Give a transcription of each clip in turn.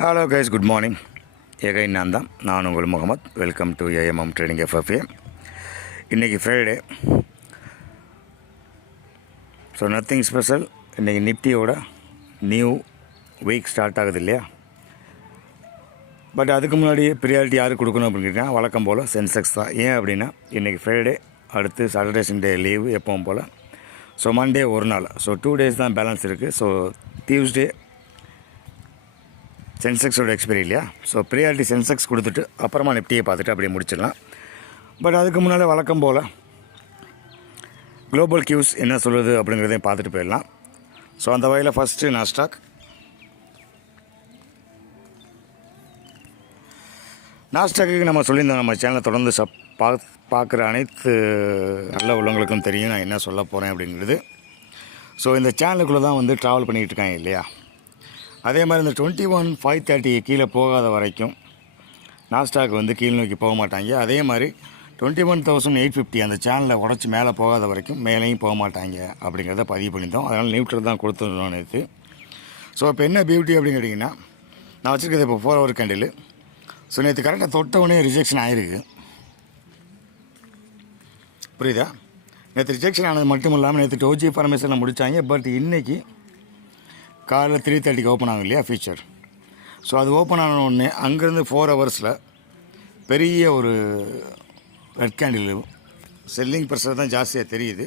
Hello guys, good morning. Again நான் உங்கள் Mohammed. Welcome to AMM trading FFA. இன்றைக்கி Friday, so nothing special. இன்றைக்கி நிஃப்டியோட நியூ வீக் ஸ்டார்ட் ஆகுது இல்லையா? பட் அதுக்கு முன்னாடியே ப்ரியாரிட்டி யாருக்கு கொடுக்கணும் அப்படின்னு கேட்டிங்கன்னா வழக்கம் போல் சென்செக்ஸ் தான். ஏன் அப்படின்னா இன்றைக்கி ஃப்ரைடே, அடுத்து சாட்டர்டே சண்டே லீவு எப்பவும் போல். ஸோ மண்டே ஒரு நாள், ஸோ 2 days தான் பேலன்ஸ் இருக்குது. ஸோ டியூஸ்டே சென்செக்ஸோட எக்ஸ்பைரி இல்லையா? ஸோ ப்ரியாரிட்டி சென்செக்ஸ் கொடுத்துட்டு அப்புறமா நிஃப்டியை பார்த்துட்டு அப்படியே முடிச்சிடலாம். பட் அதுக்கு முன்னால் வழக்கம் போல் குளோபல் கியூஸ் என்ன சொல்லுது அப்படிங்கிறதையும் பார்த்துட்டு போயிடலாம். ஸோ அந்த வகையில் ஃபஸ்ட்டு நாஸ்டாக்கு நம்ம சொல்லியிருந்தோம். நம்ம சேனலை தொடர்ந்து பார்க்குற அனைத்து நல்ல உள்ளவங்களுக்கும் தெரியும் நான் என்ன சொல்ல போகிறேன் அப்படிங்கிறது. ஸோ இந்த சேனலுக்குள்ளே தான் வந்து ட்ராவல் பண்ணிக்கிட்டு இருக்காங்க இல்லையா? அதே மாதிரி இந்த 21,530 கீழே போகாத வரைக்கும் நாஸ்டாக் வந்து கீழ் நோக்கி போக மாட்டாங்க. அதே மாதிரி 21,850 அந்த சேனலை உடச்சி மேலே போகாத வரைக்கும் மேலேயும் போக மாட்டாங்க அப்படிங்கிறத பதிவு பண்ணியிருந்தோம். அதனால் நியூட்ரல் தான் கொடுத்துருந்தோம் நேற்று. ஸோ இப்போ என்ன பியூட்டி அப்படின்னு கேட்டிங்கன்னா, நான் வச்சுருக்கிறது இப்போ 4 hour கேண்டில். ஸோ நேற்று கரெக்டாக தொட்டவுடனே ரிஜெக்ஷன் ஆகிருக்கு. புரியுதா? நேற்று ரிஜெக்ஷன் ஆனது மட்டும் இல்லாமல் நேற்று டோஜி ஃபார்மேஷனில் முடித்தாங்க. பட் இன்றைக்கி காலைல 3:30 ஓப்பன் ஆகும் இல்லையா ஃபியூச்சர்? ஸோ அது ஓப்பன் ஆன உடனே அங்கேருந்து 4 hours பெரிய ஒரு ரெட் கேண்டில் செல்லிங் ப்ரெஷர் தான் ஜாஸ்தியாக தெரியுது.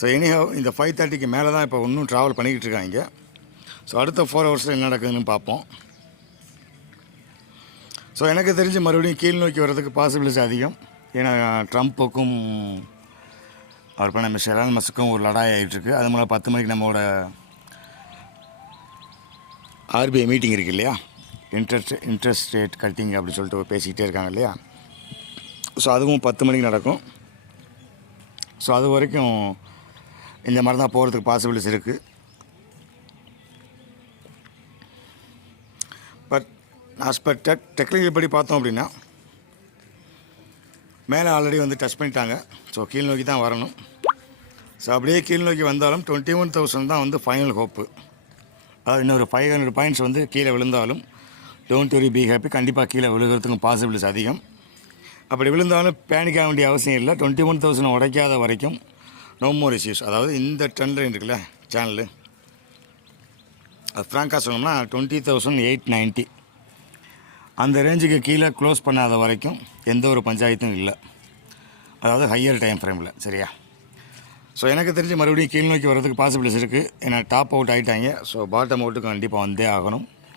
ஸோ எனிஹவ் இந்த 5:30க்கு மேலே தான் இப்போ இன்னும் ட்ராவல் பண்ணிக்கிட்டு இருக்காங்க. ஸோ அடுத்த 4 hours என்ன நடக்குதுன்னு பார்ப்போம். ஸோ எனக்கு தெரிஞ்சு மறுபடியும் கீழ் நோக்கி வர்றதுக்கு பாசிபிலிட்டி அதிகம். ஏன்னா ட்ரம்ப்புக்கும் அவர் பண்ண மிஸ்டர் எலான் மஸ்க்கும் ஒரு லடாய் ஆகிட்டுருக்கு. அது மூலம் 10 மணிக்கு நம்மளோட ஆர்பிஐ மீட்டிங் இருக்குது இல்லையா? இன்ட்ரெஸ்ட் ரேட் கட்டிங் அப்படின்னு சொல்லிட்டு பேசிக்கிட்டே இருக்காங்க இல்லையா? ஸோ அதுவும் 10 மணிக்கு நடக்கும். ஸோ அது வரைக்கும் இந்த மாதிரி தான் போகிறதுக்கு பாசிபிலிட்டிஸ் இருக்குது. பட் ஆஸ் பர் டெக்னிக்கல் படி பார்த்தோம் அப்படின்னா மேலே ஆல்ரெடி வந்து டச் பண்ணிட்டாங்க. ஸோ கீழ் நோக்கி தான் வரணும். ஸோ அப்படியே கீழ் நோக்கி வந்தாலும் 21,000 தான் வந்து ஃபைனல் ஹோப்பு. அதாவது இன்னொரு 500 பாயிண்ட்ஸ் வந்து கீழே விழுந்தாலும் டோன்ட் வெரி பி ஹாப்பி. கண்டிப்பாக கீழே விழுகிறதுக்கும் பாசிபிலிட்டிஸ் அதிகம். அப்படி விழுந்தாலும் பேனிக் ஆக வேண்டிய அவசியம் இல்லை. 21,000 உடைக்காத வரைக்கும் நோ மோர் இஷ்யூஸ். அதாவது இந்த ட்ரெண்ட் இருக்குல்ல சேனலு, அது ஃப்ராங்காக சொன்னோம்னா 20,890 அந்த ரேஞ்சுக்கு கீழே க்ளோஸ் பண்ணாத வரைக்கும் எந்த ஒரு பஞ்சாயத்தும் இல்லை. அதாவது ஹையர் டைம் ஃப்ரேமில். சரியா? ஸோ எனக்கு தெரிஞ்சு மறுபடியும் கீழ் நோக்கி வர்றதுக்கு பாசிபிலிட்டிஸ் இருக்குது. ஏன்னா டாப் அவுட் ஆகிட்டாங்க. ஸோ பாட்டம் அவுட்டுக்கு கண்டிப்பாக வந்தே ஆகணும்.